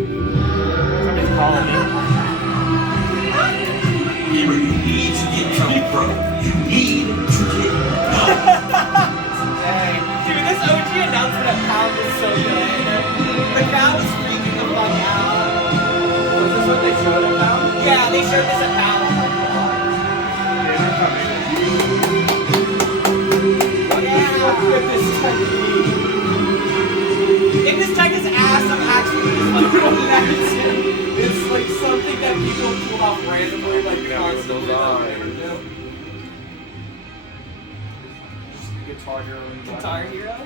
Somebody's calling me. Gimr, you need to get pro. You need to get Dude, this OG announcement at Pound is so good. The crowd was freaking the fuck out. Was this what they showed at Pound? Yeah, they showed this at Pound. If this tech is ass, I'm actually just like, it's like something that people pull off randomly, like constantly. Guitar Hero. Guitar Hero?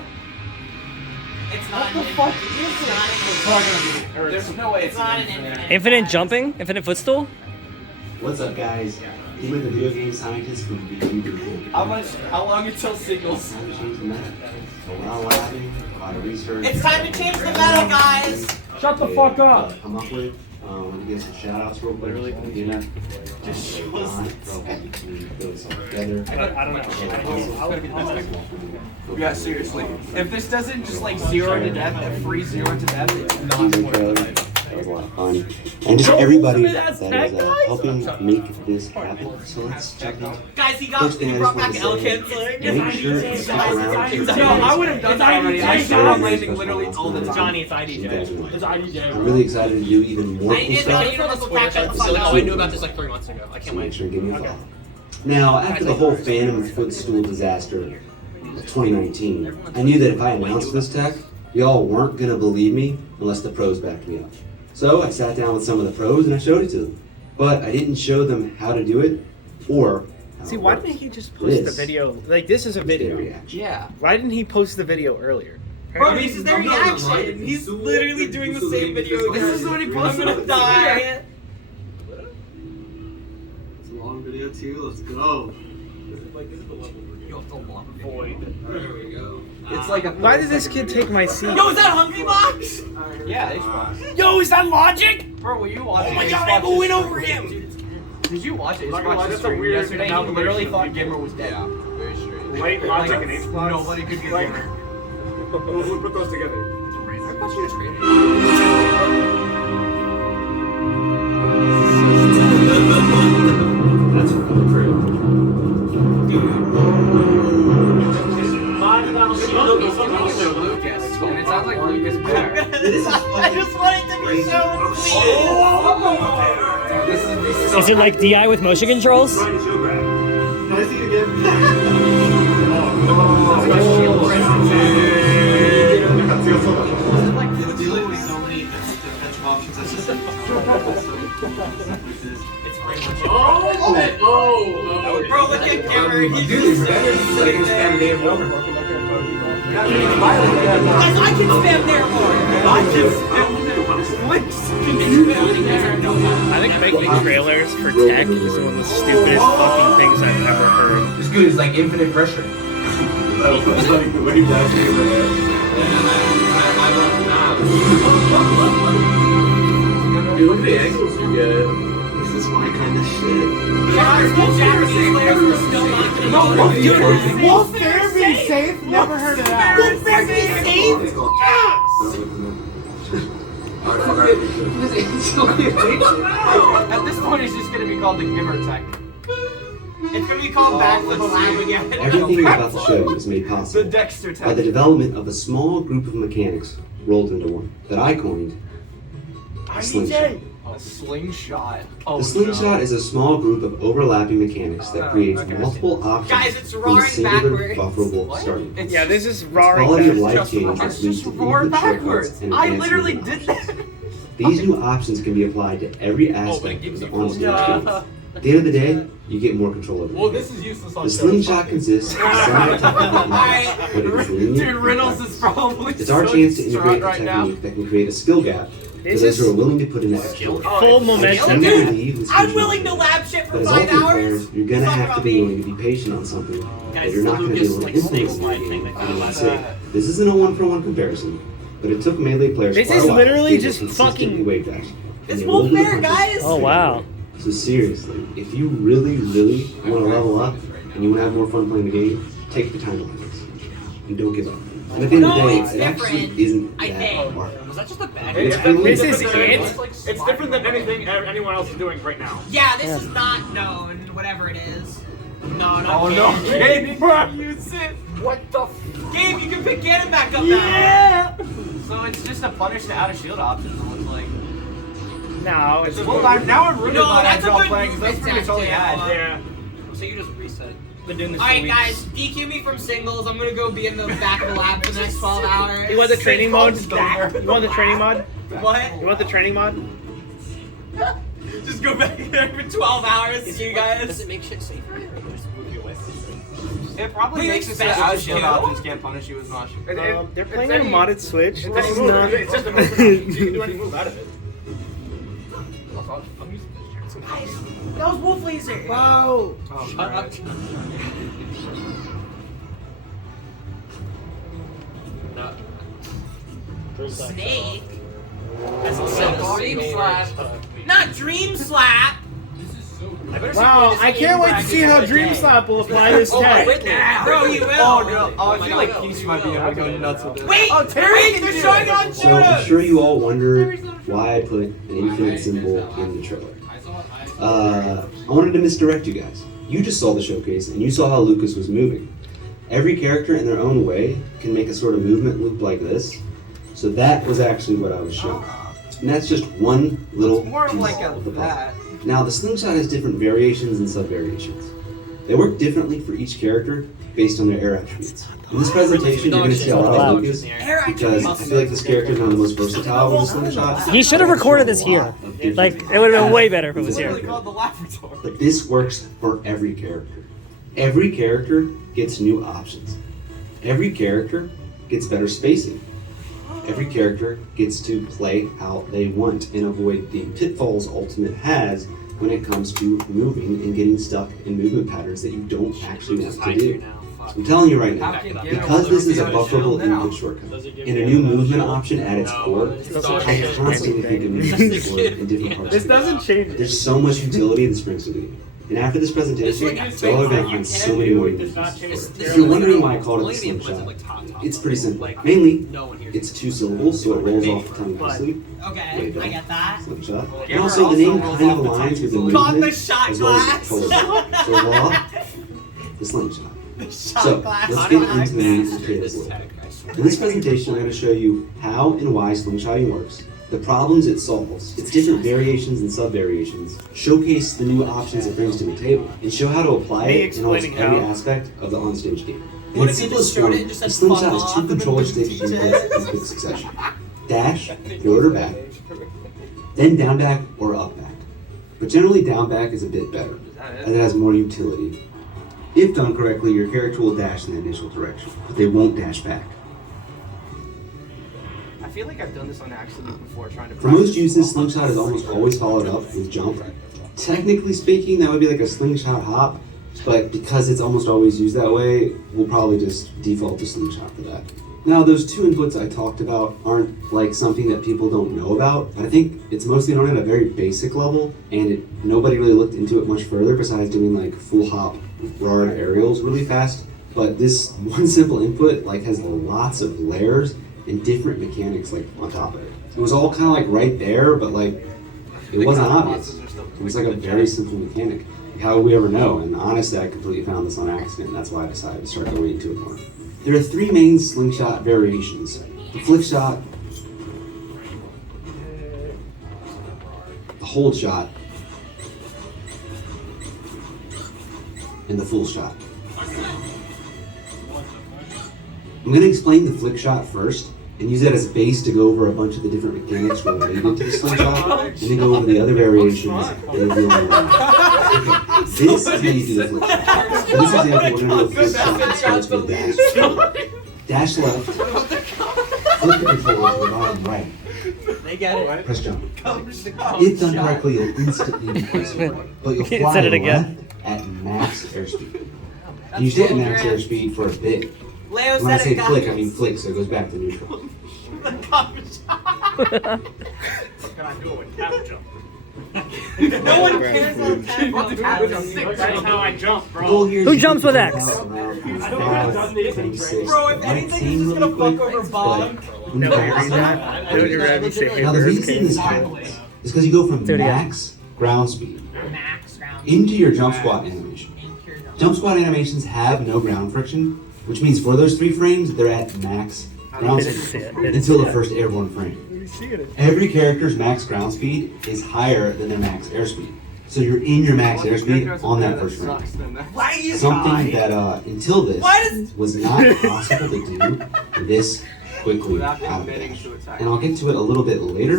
It's not What the fuck is it? There's no way It's not an infinite. Infinite jumping? Infinite footstool? What's up, guys? Gimr, the video game scientist from BB. How long until singles? Time to change the meta. A lot of laughing, a lot of research. It's time to change the meta, guys! Shut the fuck up! Come up with. Let me get some shout outs real quick. Literally, Just show us together. I don't know. Yeah, seriously. If this doesn't just like 0 to death and freeze 0 to death, it's not Teaser worth trailer. it. That was a lot of fun. And just everybody That's that that is guy? helping make this happen. So let's check in. Guys, he First thing I brought just back want to say, Elkins. make sure to stick around. No, I would have done that already. I saw him landing literally all the time. Johnny, it's You guys IDJ. know. It's IDJ. I'm really excited to do even more I cool did stuff. Universal Captain. Oh, I knew about this like 3 months ago. I So can't make wait. sure and give me a follow. Now, after the whole Phantom Footstool disaster of 2019, I knew that if I announced this tech, y'all weren't gonna believe me unless the pros backed me up. So I sat down with some of the pros and I showed it to them. But I didn't show them how to do it or how See, it why works. didn't he just post the This video? Like, this is a is their video. reaction. Yeah. Why didn't he post the video earlier? Bro, this is their reaction. He's literally doing the same video again. This is what he I'm posted gonna on die. It's a long video too. Let's go. It's like a. Why did this kid take my seat? Yo, is that Hungry Box? Yeah, Xbox. Yo, is that Logic? Bro, were you watching? Oh my god, Xbox I'm going this over stream? him! Did you watch it? Not gonna lie, Xbox that's a stream weird yesterday. He literally thought Gimr was dead. Very strange. Late Logic and Xbox. Nobody could get Gimr. We'll put those together. That's Lucas, and it sounds like Lucas Bear. I just want it to be so clean. Is it like DI with motion controls? Can I see it again? Bro, look at Gimmer. He's just sitting there. Guys, I can spam there more. I can spam there. I think making trailers for tech is one of the stupidest fucking things I've ever heard. It's good. It's like infinite pressure. That's like the way that Dude, look at the angles you get. This is my kind of shit. Japanese players were still not gonna do it. Will Fair be safe? Never heard of that. Will Fair be safe? At this point, it's just gonna be called the Gimr Tech. It's gonna be called Back to the Lab again. Everything about the show is made The possible Dexter by the Tech. development of a small group of mechanics rolled into one that I coined a Slingshot. A slingshot. Oh, The Slingshot is a small group of overlapping mechanics that creates multiple options Guys, it's from a roaring singular backwards. bufferable starting. It's Yeah, this is Its roaring quality of back. life just change roar- that it's leads just to roar infinite shortcuts backwards. and I advanced literally movement did options. that. These new options can be applied to every aspect gives of the you on-stage full- game. At the end of the day, you get more control over the game. This is useless on The Slingshot consists of semi-technical techniques, but it is linear Dude, and Reynolds practical. is probably It's our so chance to distraught integrate a right now. technique that can create a skill gap for This those who is are willing to put in the extra work. full momentum. Dude, I'm willing to lab shit But for as 5 ultimate hours. players, you're gonna Talk have to about be me. willing to be patient on something that Guys, you're not gonna be Lucas, able to like, implement snake in slide the thing game that in got one last sitting. This isn't a one-for-one comparison, but it took melee players This quite is a while literally to be able just to consistently fucking- wave dash. And It's they both rolled with the fair, punches. guys. Oh wow. So seriously, if you really want to level up and you want to have more fun playing the game, take the time to learn this. And don't give up. And at the end of the No, day, it's it actually different, isn't I that think. hard. Was that just a bag? It's It's really This is different than- it? It's different than anything anyone else is doing right now. Yeah, this is not known, whatever it is. No, not Oh no, Gabe. Gabe, use it. What the? Gabe, you can pick Ganon back up now. Yeah. So it's just to punish the out of shield options. It looks like. No, it's Well, now I'm really No, glad I that's a dropped good playing because that's move, pretty much all he had. exactly. Yeah. So you just reset. been doing this for Alright weeks. guys, DQ me from singles. I'm gonna go be in the back of the lab for the next 12 hours. You want the training mod? Back You want the training mod? What? You want the training mod? Just go back there for 12 hours, see you guys. Does it make shit safer? Or just move you away from it? It probably Wait, makes it so special that out of shield skill? options can't punish you as much. They're playing on a modded Switch. It's This is any move. not. It's just a move. You can do any move out of it. That was Wolf Laser. Wow. Oh, shut up. Snake. Dream Slash. Not Dream Slap. Wow, I can't wait to see how Dream Slap will apply this tech. Bro, you will. Oh no! Oh, I feel like Peach might be able to go nuts with this. Wait, oh, Terry, wait, they're showing it on So I'm Judah. sure you all wonder why I put an infinite symbol in the trailer. I wanted to misdirect you guys. You just saw the showcase and you saw how Lucas was moving. Every character in their own way can make a sort of movement loop like this. So that was actually what I was showing. And that's just one little It's more piece like a of the puzzle. that. Now the Slingshot has different variations and sub-variations. They work differently for each character based on their air attributes. In this presentation, you're going to see a lot of Lucas because I feel like this character is one of the most versatile with the Slingshot. He should have recorded this here. Like, it would have been way better if it was It's here. literally called the laboratory. But this works for every character. Every character gets new options. Every character gets better spacing. Every character gets to play how they want and avoid the pitfalls Ultimate has when it comes to moving and getting stuck in movement patterns that you don't actually want to do. I'm telling you right now, because this is a bufferable input shortcut and a new movement option at its core, I constantly think of movement in different parts. This doesn't change it. There's so much utility this brings to the game. And after this presentation, y'all are gonna find so many more uses. If you're wondering why I called it the Slingshot, it's pretty simple. Mainly, it's 2 syllables, so it rolls off the tongue nicely. Okay, I get that. Slingshot. And also, the name kind of aligns with the Caught the movement shot as well as glass. the control. So voila, the Slingshot. Shot So, glass. let's get into the meat and potatoes a little bit. In this presentation, I'm going to show you how and why slingshotting works, the problems it solves, its different variations and sub-variations, showcase the new options it brings to the table, and show how to apply Me it in almost explaining every how. aspect of the on-stage game. In What its if you simplest just showed form, it and just the said slingshot fuck is off 2 and then controller we stick teach inputs in quick succession. Dash, forward or back, then down back or up back. But generally down back is a bit better, and it has more utility. If done correctly, your character will dash in the initial direction, but they won't dash back. I feel like I've done this on accident before, trying to. For most uses, slingshot is almost always followed up with jump. Technically speaking, that would be like a slingshot hop, but because it's almost always used that way, we'll probably just default to slingshot for that. Now, those 2 inputs I talked about aren't like something that people don't know about. I think it's mostly known at a very basic level, and nobody really looked into it much further besides doing like full hop rard aerials really fast. But this one simple input like has lots of layers and different mechanics like on top of it. It was all kind of like right there, but like it wasn't obvious. It was like a very simple mechanic. How would we ever know? And honestly, I completely found this on accident, and that's why I decided to start going into it more. There are 3 main slingshot variations: the flick shot, the hold shot, and the full shot. I'm going to explain the flick shot first and use that as a base to go over a bunch of the different mechanics related to the slingshot, and then go over the other variations and reveal them. Okay, this is how you do the flick shot. For this example, we're going to do a flick shot that starts with dash. Dash left, flip the controller to the bottom right, They get it. press jump. If done correctly, you'll instantly be pressing, but you'll fly Said it left again. at max airspeed. And you stay at max airspeed for a bit. Leo When I said say it, guys. flick, I mean flick, so it goes back to neutral. What can I do with half jump? No one cares about that. That's how I jump, The goal bro. here is Who you jumps can with go X? out around from I don't think I've done these 5, in 26, Bro, if anything, this is gonna fuck over Bob. when you No, go you're outside, not. I know you're ready to say, hey, now the where's reason this Kate? happens is because you go from Do it again. max ground speed Max round. into your jump squat animation. Jump squat animations have no ground friction, which means for those 3 frames, they're at max ground They didn't see speed it. They didn't until see the it. first airborne frame. Every character's max ground speed is higher than their max airspeed. So you're in your max airspeed on that first frame. Why are you Something that until this Why does- was not possible to do this quickly out of dash. And I'll get to it a little bit later,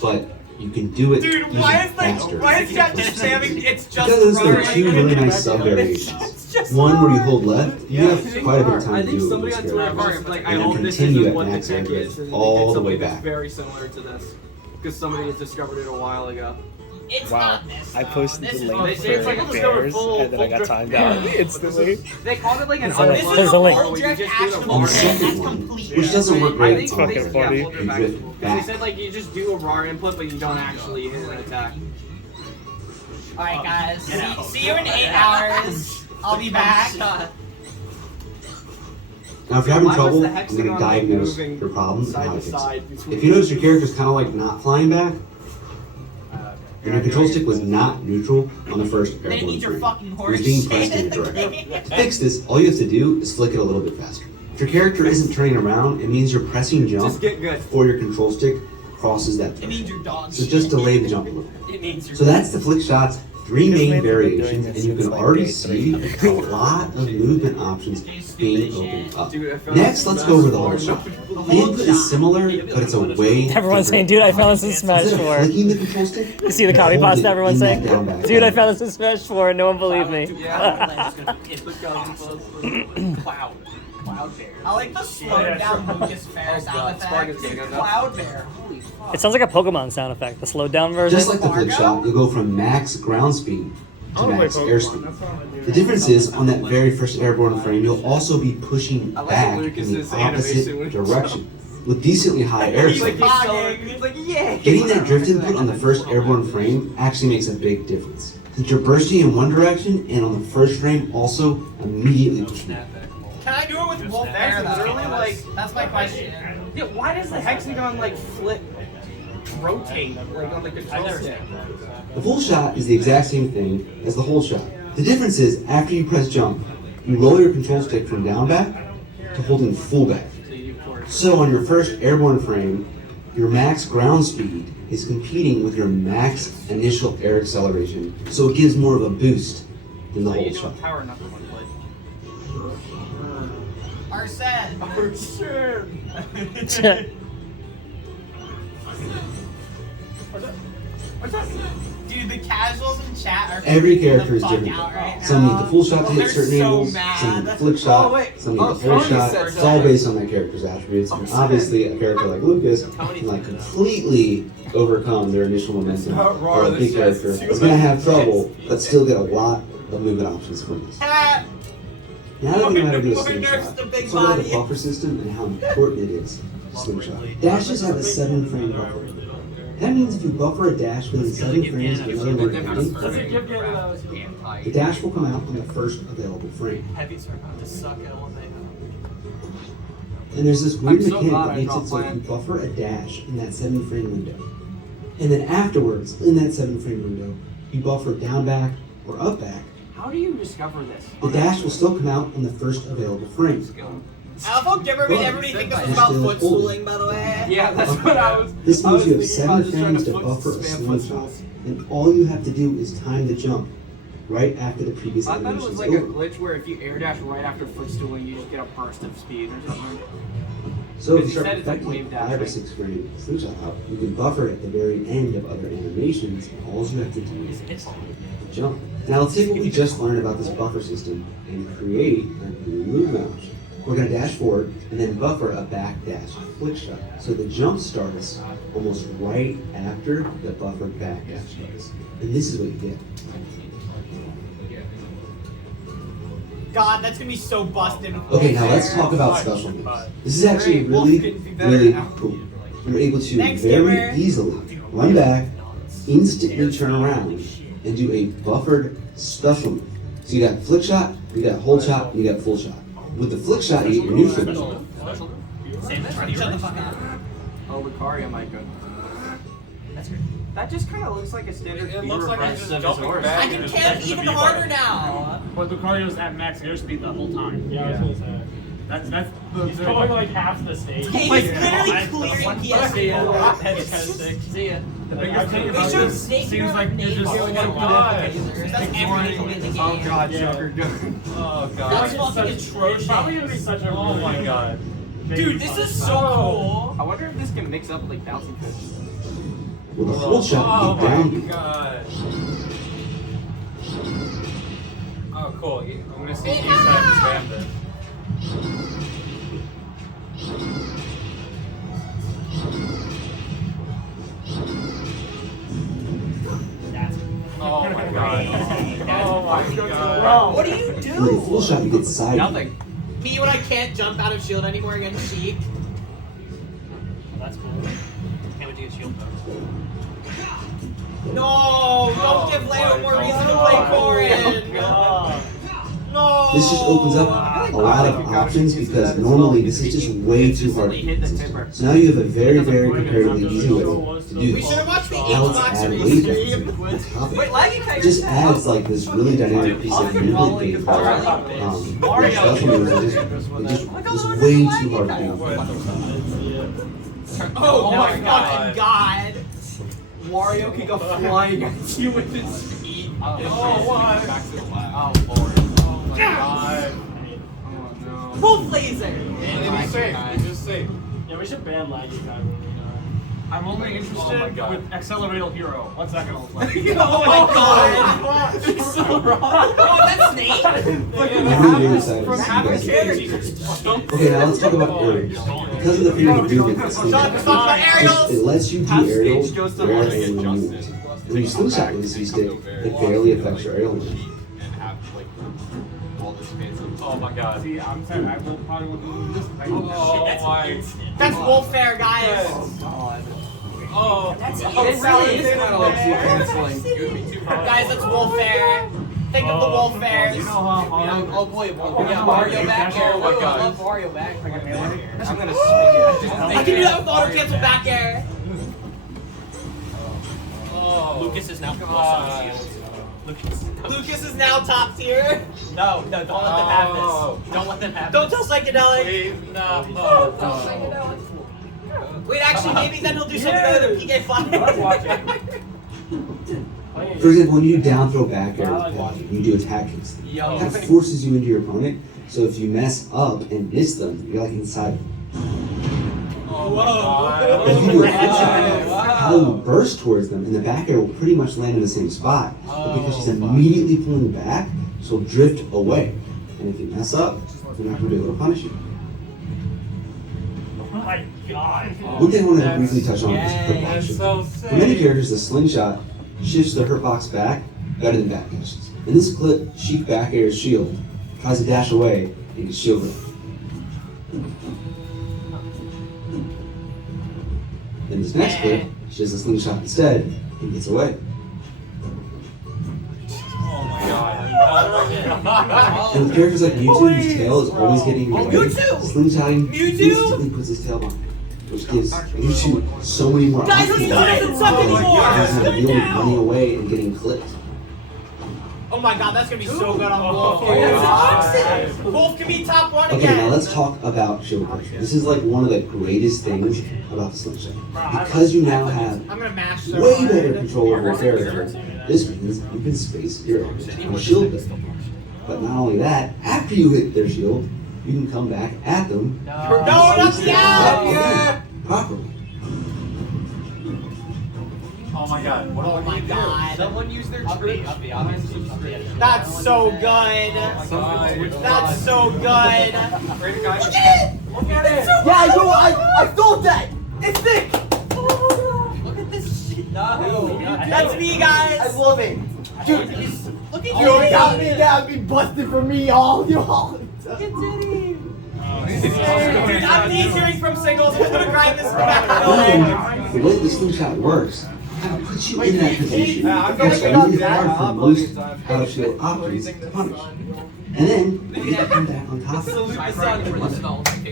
but you can do it Dude, even why faster. is chat just spamming? It's just Because there are running. 2 really nice sub variations. It's just One where you hard. hold left, you have quite a bit of I time to think do it somebody with on this Twitter character. was like, I And then hope this continue isn't at what the max tech air is, and all they did the way something that's back. very similar to this. Because somebody has discovered it a while ago. It's Wow. not this. I though. posted This the is link what for they say. It's like Bairs, and then I got timed out instantly. They called it like an There's a- This is there's a a link. full drift action And the bar. second That's one, complete. which doesn't work I great think on fucking top, they, funny. yeah, full drift You action. drift They back. said like you just do a RAR input, but you don't actually hit an attack. Alright, guys. See you in 8 hours. I'll be back. Now, if you're having Why was trouble, the I'm going hexagon, to diagnose moving your problem and side how to to fix side it. between- If you notice your character's kind of like not flying back, and your control stick was not neutral on the first Then airborne eat your frame. fucking It horse was being shit. pressed in your direction. To fix this, all you have to do is flick it a little bit faster. If your character isn't turning around, it means you're pressing jump Just get good. before your control stick crosses that It means threshold. your dog So shit. just delay the jump a little. It means your So that's the flick shot's 3 Because main we've been doing variations, this and you since, can like, already day see 3. a lot of movement options being opened up. Dude, I found Next, the let's best go over the part. whole shot. The input is similar, but it's a way Everyone's saying, dude, I found this in Smash Instead of 4. flicking the control stick, You see the copy hold pasta it everyone's in saying? that down back Dude, I down. found this in Smash 4 and no one believed me. Yeah. Cloud bear. I like the slowed down Lucas Fair sound Spark effect. is getting Cloud bear. Holy fuck. It sounds like a Pokemon sound effect, the slowed down version. Just like the flick shot, you'll go from max ground speed I to wanna play max Pokemon. airspeed. That's what I'm gonna do. The difference is, on that very first airborne frame, you'll also be pushing I like back in Lucas's the animation opposite when he direction with decently high He's like, airflow. he's like, yeah. Getting that drift input on the first airborne frame actually makes a big difference. Since you're bursting in one direction, and on the first frame also immediately pushing back. Can I do it with Wolf Bear That's though? literally like. That's my question. Yeah, why does the hexagon like flip, rotate like on the control stick? The full shot is the exact same thing as the whole shot. The difference is, after you press jump, you roll your control stick from down back to holding full back. So on your first airborne frame, your max ground speed is competing with your max initial air acceleration, so it gives more of a boost than the What are you whole doing shot. power knuckle one play? Arsene. Dude, the casuals in chat are Every freaking character the is fuck different. out right Some need now. the full shot to hit They're certain so angles, mad. some need the flick shot, Oh, wait. some need the Oh, full Tony shot. said It's so. all based on that character's attributes. And obviously, a character like Lucas can like completely overcome their initial momentum. Not raw, Or a this big shit's character too is going to have much. trouble, but still get a lot of movement options from this. Cat. Now that we know how to do a Who slingshot, nerfs the big let's talk about the body? buffer system and how important it is to slingshot. Dashes have a 7-frame buffer. That means if you buffer a dash within 7 frames of another one ending, the dash will come out on the first available frame. And there's this weird I'm so mechanic glad that I makes it dropped so if mine. you buffer a dash in that 7-frame window, and then afterwards, in that 7-frame window, you buffer down back or up back, How do you discover this? the dash will still come out on the first available frame. Alpha Gimr made everybody think this was about foot schooling, by the way. Yeah, that's what I was. This I means was you have thinking about 7 just trying frames to put buffer a spam slingshot, footstools. and all you have to do is time the jump right after the previous I thought it animation was is like a over. glitch where if you air dash right after footstooling, you just get a burst of speed or something. So if you It start said it's like perfecting wave 5 or dashing. 6 frame slingshot out, you can buffer at the very end of other animations, and all you have to do is jump. Now let's take what we just learned about this buffer system and create a new movement option. We're going to dash forward and then buffer a back dash flick shot. So the jump starts almost right after the buffered back dash starts. And this is what you get. God, that's gonna be so busted. Okay, now let's talk about special moves. This is actually really, really cool. You're able to Thanks, very Gimr. easily run back, instantly turn around and do a buffered special move. So you got flick shot, you got hold shot, and you got full shot. With the flick shot, you get your neutral move. Shut the fuck up. Oh, Lucario might go. That just kind of looks like a standard. It looks like it's just jumping I back. can camp even harder now. But Lucario's at max airspeed the whole time. Yeah, I was gonna say. That's He's going like half the stage. He's literally clearing PS4. That's kind of sick. See ya. the biggest thing They about showed this Snake seems like you're Name just so so That's everything in the game. Oh god, Yeah. Joker. Oh god. That's fucking atrocious. Probably gonna be such a Oh my god. Dude, this is so cool. I wonder if this can mix up like bouncing fish. With a full shot, Oh you get down my B. god. Oh cool. I'm gonna see you spam this. Oh my god. Oh my god. What do you With a do? full shot, you get side B. Nothing. Me when I can't jump out of shield anymore against Sheik. That's cool. Can't wait to get shield though. No, don't give Leo more reason to play Corin. No. This just opens up a lot of options because normally this is just way too hard to Hit the do. tipper. So now you have a very, very comparatively easy way to do We this. should have watched the Now let's Xbox add restream. wave on top of Wait, it. Laggy Tiger. It just adds like this really dynamic piece of movement gameplay. Special moves are just way too hard to do. Oh my my God. fucking god. Wario can go flying at you with his feet. Oh what? Oh lord. Oh my god. Oh no. Wolf laser. And he's safe. He's just safe. Yeah, we should ban Laggy Tiger. I'm only interested Oh my God. with Accelerator Hero. What's that gonna look like? Oh my god. It's so wrong. Oh, that's Snake. I'm really excited to see you guys. Okay, now let's talk about aerials. Because of the freedom of movement, this thing Let's talk about aerials. it lets you do aerials wherever you want. When you slingshot with the C-stick, it barely affects your aerial movement. And have like all this fancy. Oh my god. See, I'm saying I will probably will do this. Oh my. That's Wolf Fair, guys. Oh. That's It really is kind of like Fair. canceling. Guys, that's Wolf Fair. Think of the Wolf Fairs. You know how hard. Oh boy, yeah, Mario back air. Oh my I God. love Mario back air. I'm gonna spin it. I can do that with auto cancel back air. Oh. Lucas is now God. Lucas is now top tier. No, don't let them have this. Don't let them have this. Don't tell psychedelic. Please, no. Wait, actually, maybe then he'll do something better than PK Fire. For example, when you do down throw back air with Patrick, you do attack kicks. That forces you into your opponent, so if you mess up and miss them, you're like inside. Whoa. If you do a headshot, how you burst towards them, and the back air will pretty much land in the same spot. But because she's immediately pulling back, she'll drift away. And if you mess up, they're not going to be able to punish you. Oh my god. One thing I want to briefly touch on is hurt box That's shift. so For many sick. characters, the slingshot shifts the hurt box back better than back dashes. In this clip, Sheik back airs shield, tries to dash away, and gets shielded. In this next clip, she does a slingshot instead and gets away. Oh my god. And with characters like Mewtwo, whose tail is always getting in your way, Mewtwo! slingshotting Mewtwo! instantly puts his tail behind, which gives Mewtwo so many more Guys, options. Mewtwo doesn't suck Rather than anymore. immediately running away and getting clipped. Oh my god, that's gonna be so good on Wolf. Oh, That's Wolf can be top one Okay, again. now let's talk about shield pressure. This is like one of the greatest things about the slingshot. Because you now have I'm gonna mash so way hard. better control over your character, this means you can space your arrows and shield them. But not only that, after you hit their shield, you can come back at them No, not yet! properly. Oh my god. What Oh my god. Someone use their trick. That's so good. That's so good. Great guy. Look at it! Look at it. Yeah, I thought that! It's thick! Look at this shit. No. That's me, guys! love it. Dude, look at You got Deli! me down, be busted for me, all you all. Look at Deli! Dude, I'm detouring from singles. I'm gonna grind this back to the leg. And the way the slingshot works, kind of puts you in that position. I'm It's gonna really get hard off for that. most out of shield options to punish. And then you get to come back on top of it.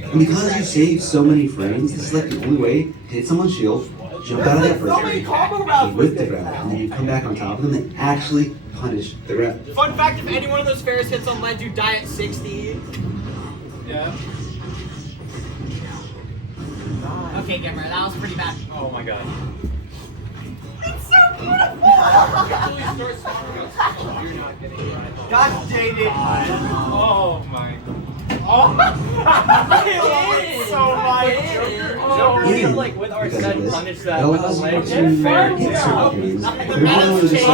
And because you save so many frames, this is like the only way to hit someone's shield, jump out of that So many combo first rounds with with the it. grab, and then you come back on top of them and actually punish the grab. Fun fact, if any one of those Ferris hits on ledge, you die at 60. Yeah. Okay, Gimr, that was pretty bad. Oh my god. It's so beautiful! God dang it. Oh my. I love it so much. Joker, we And like with our because set of this, punish it that with the allows you leg. to insert games. Everyone just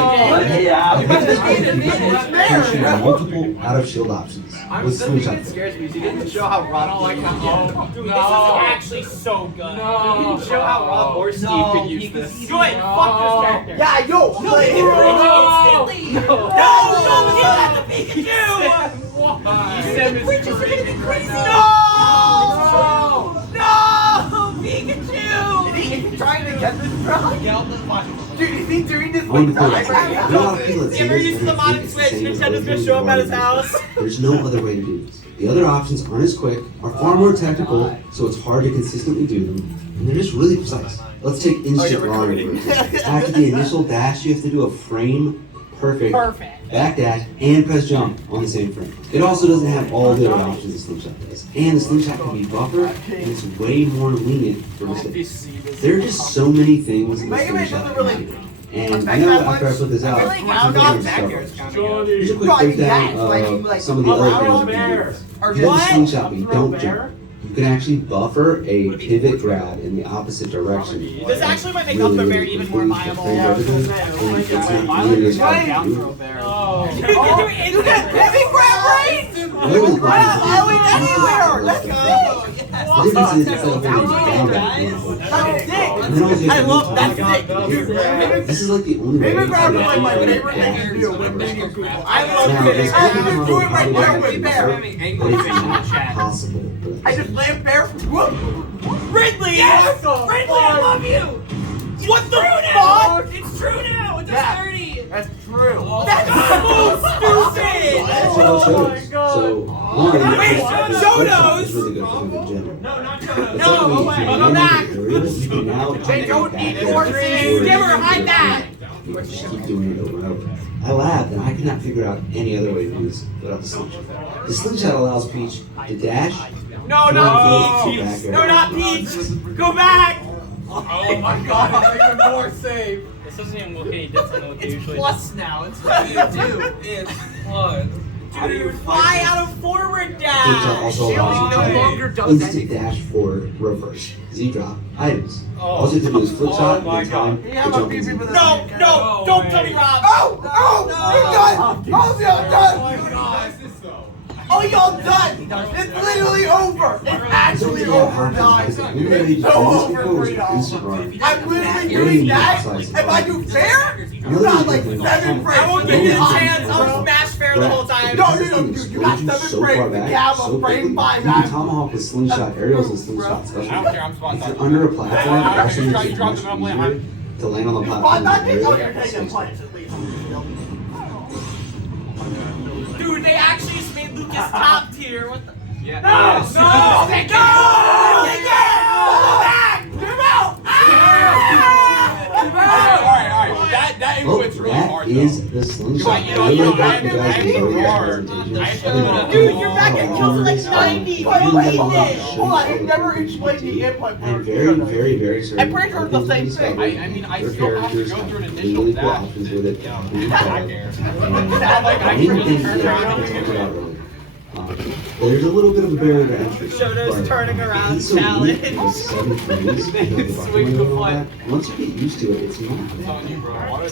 like pushing multiple out of shield options with Slingshot. scares me. You didn't show how Rob Dude, this is actually so good. You didn't show how Rob or Steve could use this. Good, fuck this character. Yeah, yo, play it. Instantly. No, don't give that to Pikachu! Sam Preachers are gonna be crazy! No! Pikachu! Is he trying to get this drug? Dude, is he doing this I want with to put time it. right There are a lot of now? people that say Gimr this uses and the they modded think it's Switch, the same as Nintendo's other gonna things show up we at his wanna house. do. There's no other way to do this. The other options aren't as quick, are far more technical, so it's hard to consistently do them, and they're just really precise. Let's take instant raw reverse. After the initial dash, you have to do a frame perfect back dash and press jump on the same frame. It also doesn't have all the other options the Slingshot does. And the Slingshot can be buffered, and it's way more lenient for mistakes. There are just so many things in the Mega Man Slingshot doesn't really that can do. And I know after I put this out, like people round are up gonna back here struggle. is Here's a quick No, I mean, breakdown that's like- of some of the other Round things you can do. bear. If you have a Slingshot but you don't jump, you can actually buffer a pivot grab in the opposite direction. This actually might make up the bear even more viable. It's not nearly as hard to do. You get pivot grab right? Really, Anywhere! Let's go! The difference is instead of holding down back, you hold it. That's sick! And then also you I have to love move that top. sick! This is like the only way to Pivot grab is do like my it. favorite thing to do with medium people. I love Now, pivot it's grab. probably I'm doing right not there with bear. but it's not possible. I just land bear. Whoop. Ridley, yes! Ridley, I love you! What the fuck? It's true now! It's Yeah. 30! That's true. That's so stupid! That's all shows. So, one, Wait, Shotos! is really good for the gym. No, not But Shotos. No, secondly, go if you're away. Go in back. the area, you can now They don't back need dash horses. or Gimr, hide that! You can just keep doing it over and over. I laughed and I could not figure out any other way to do this without the Slingshot. The Slingshot allows Peach to dash. No, not Peach! Back No, not Peach! Go back! Oh my god, it's even more safe. This isn't even looking any different than what they usually do. Plus now, it's what you do. It's blood. Dude, fly out of forward Slingshot dash! also allows no you longer to does instant anything. dash forward reverse. Z-drop items. Oh. All you have to do is flip shot my and time You to have a jump PP into with it. a No, no, don't tell me, Rob! Oh! Oh! You're done! Oh, you're done! Oh, y'all done! It's literally over! It's actually over, guys! It's so over for y'all! I'm literally doing that! If I do fair, you got like 7 frames! I won't give you a chance, I'll smash fair the whole time. No, dude, you got 7 frames! You have a frame 5 You can tomahawk with Slingshot aerials and Slingshot special. I don't care, I'm spot If you're dodging. under a platform, it also You makes it dropped much the number, easier to land on the Spot platform. that thing? Oh, area. you're taking punch at least. Dude, they actually just made Lucas top tier. What the? Yeah. No! Yes. No! Take it! Go back! Come out! Alright. That Well, input's really hard that though. is the Slingshot. You know, I you really know, got you guys I to vote hard. presentation. I I feel think that. Dude, you're back at kills like 90. Wait, What wait, do hold you on. think? Hold on, you never explained the input I'm for very, very, very certain. I'm pretty sure it's the everything same we thing. discovered, I mean, I your still have to characters go through an have initial really cool dash. options with it. Really Back clever. air. And Like, I main can thing turn is around that and it's do it. about really, there's a little bit of a barrier to entry. Shoto's but turning around it's so neat challenge. with 7 frames, you know, the buffer and all that. Once you get used to it, it's not. I'm telling you, bro. And,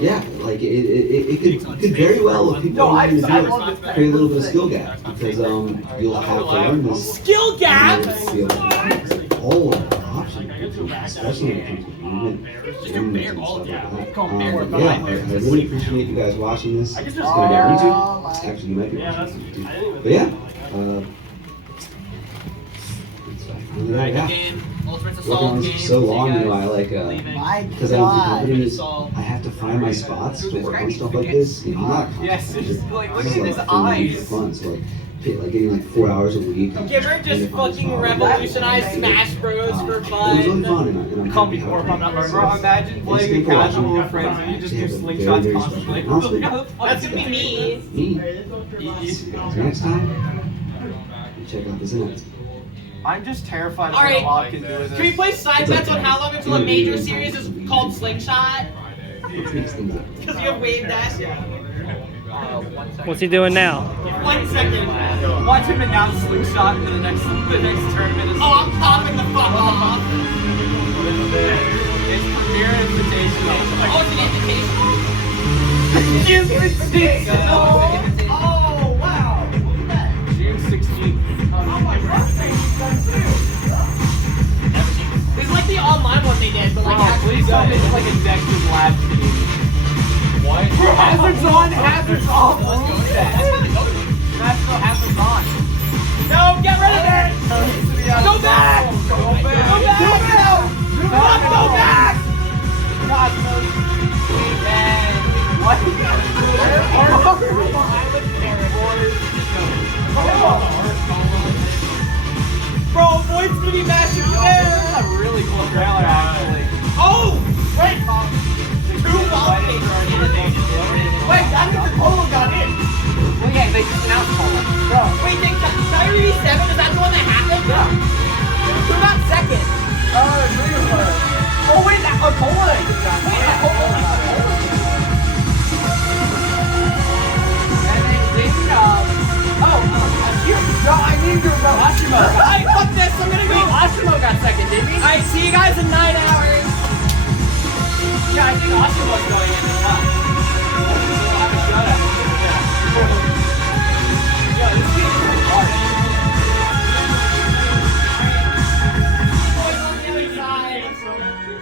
yeah, like it could very well, if people No, are willing to I do love it, this create a little bit of skill gap because you'll have to learn this. Skill gap? All of the options, especially when it comes to movement, movement and stuff like that. Yeah, I really appreciate you guys watching this. It's gonna be on YouTube. Actually, you might be watching it on YouTube. But yeah, it's really Good that. game. Ultimate's a working on solid this game. for so long, See you know, guys I like, My because I don't do God. companies, I have to find my spots to work on stuff like this. You know, I'm not a Yes, content just creator. like, look This at is his like filming eyes. for fun, so like getting like 4 hours a week. Gimr and just trying to find fucking spots. revolutionized Smash Bros for It was really fun. fun, and I'm Can't be happy more how about that, it bro. works. Imagine It's playing been a casual watching. with friends and you just They do have a slingshots very constantly. special- honestly, That's gonna be me. Me. So next time, you check out this announcement. I'm just terrified of All right. what Bob can do with Can we this. play side bets on how long until a major series is called Slingshot? Let's mix things up. Because you have wave dash. What's he doing now? 1 second. Watch him announce Slingshot for the next tournament. Is Oh, I'm popping the fuck off. It's Premier Invitational. Oh, it's an invitational. Invitational. Oh, wow. June 16th. It's like the online one they did, but like Oh, actually please tell me it's like a Dexter's Lab team. What? Hazard's on, Hazard's off. Let's go set. That's the Hazard's on. No, get rid of it. Go back. Go back. Go back. Go back. God knows. What? Bro, Void's gonna be mashing there. This is a really cool trailer, actually. Oh, wait. Two wallpapers. Wait, that means the Polo got in. Well, yeah, they just announced Polo. Bro, wait, did Kyrie 7, is that the one that happened? Yeah. Who got second? Oh, wait, that Polo. Wait, that Polo. And then no, I need your Ashimo. Alright, fuck this, I'm gonna go. Ashimo got second, didn't he? Alright, see you guys in 9 hours. Yeah, I think Ashimo's going in as well. We'll have a showdown. Yeah, this game is really hard.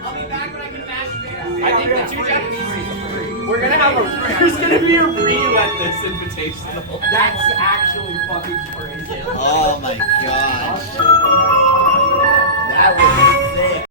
I'll be back when I can mash Bairs. I think the two Japanese we're gonna have there's gonna be a re-let this invitational. That's actually fucking crazy. Oh my God.